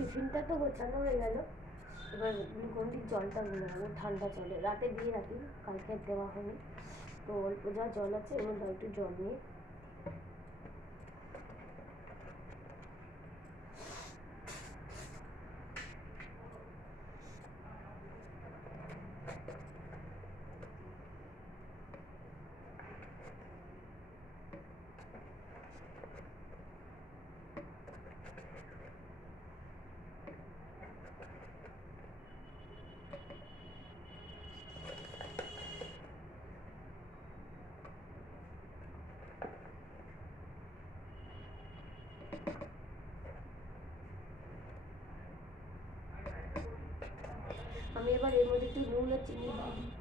টিফিনটা তো গোছানো হয়ে গেল, এবার গ্লুকন্ডির জলটা গুলো ঠান্ডা জলে রাতে দিয়ে রাখি, কালকে দেওয়া হয়নি, তো অল্প যা জল আছে এবার একটু জল নিয়ে আমি এবার এর মধ্যে একটু নুন আর চিনি দিয়ে দিই।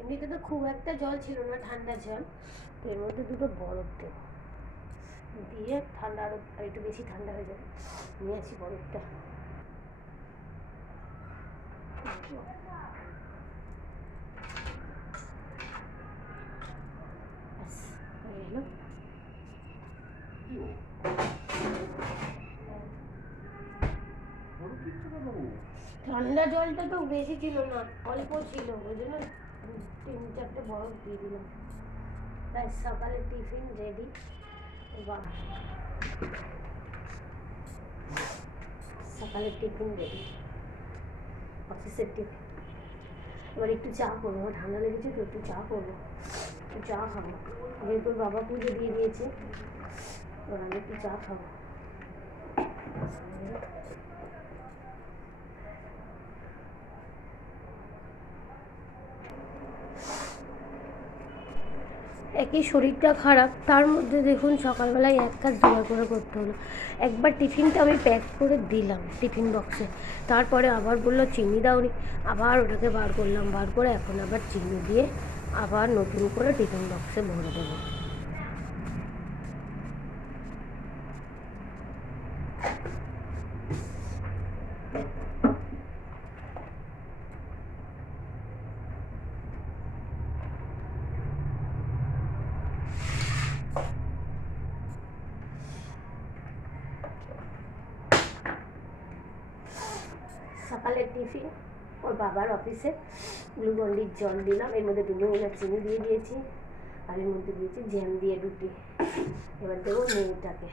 এমনিতে তো খুব একটা জল ছিল না, ঠান্ডা জল, এর মধ্যে দুটো বরফ দেব, দিয়ে ঠান্ডা আরো একটু বেশি ঠান্ডা হয়ে যাবে, নিয়ে আসি বরফটা। ঠান্ডা জলটা তো বেশি ছিল না, অল্প ছিল, ওই জন্য 3-4টে বরফ দিয়ে দিলাম। ব্যাস, সকালে টিফিন রেডি। সকালের টিফিন রেডি, অফিসের টিফিন। এবার একটু চা করবো, ঠান্ডা লেগেছে তো একটু চা করবো, একটু চা খাবো, যেহেতু বাবা পুজো দিয়ে দিয়েছে, এবার আমি একটু চা খাবো। একই শরীরটা খারাপ, তার মধ্যে দেখুন সকালবেলায় এক কাজ জোগাড় করে করতে হলো। একবার টিফিনটা আমি প্যাক করে দিলাম টিফিন বক্সে, তারপরে আবার বললো চিনি দাওনি, আবার ওটাকে বার করলাম, বার করে এখন আবার চিনি দিয়ে আবার নতুন করে টিফিন বক্সে ভরে দেবো। সকালের টিফিন ওর বাবার অফিসে, গ্লুকন্ডির জল দিলাম, এর মধ্যে নুন আর চিনি দিয়ে দিয়েছি, আর এর মধ্যে দিয়েছি জ্যাম দিয়ে রুটি। এবার দেবো মেয়েটাকে,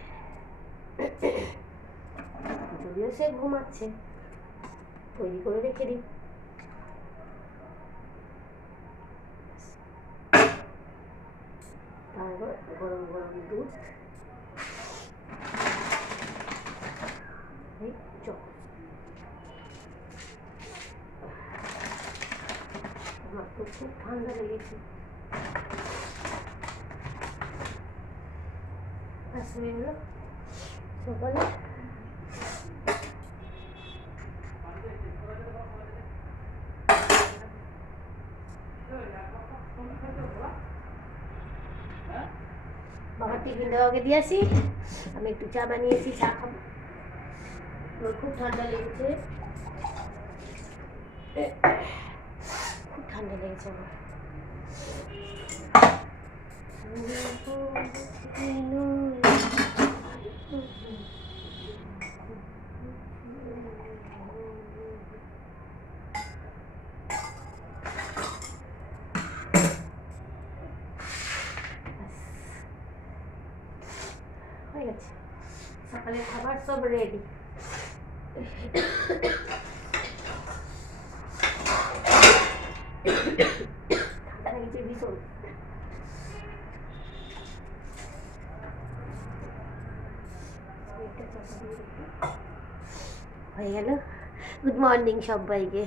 যদিও সে ঘুমাচ্ছে, তৈরি করে রেখে দিই। তারপর গরম গরম দুধ, চকো। আমার তো খুব ঠান্ডা লেগেছে, সকালে বাবার টিফিন দেওয়াকে দিয়ে আসি, আমি একটু চা বানিয়েছি, চা খাবো, আমার খুব ঠান্ডা লেগেছে, খুব ঠান্ডা লেগেছে আমার। হয়ে গেছে, সকালের খাবার সব রেডি। ঠান্ডা লেগেছে ভীষণ। এটা চাপা দিয়ে রেখে হয়ে গেল। গুড মর্নিং সবাইকে।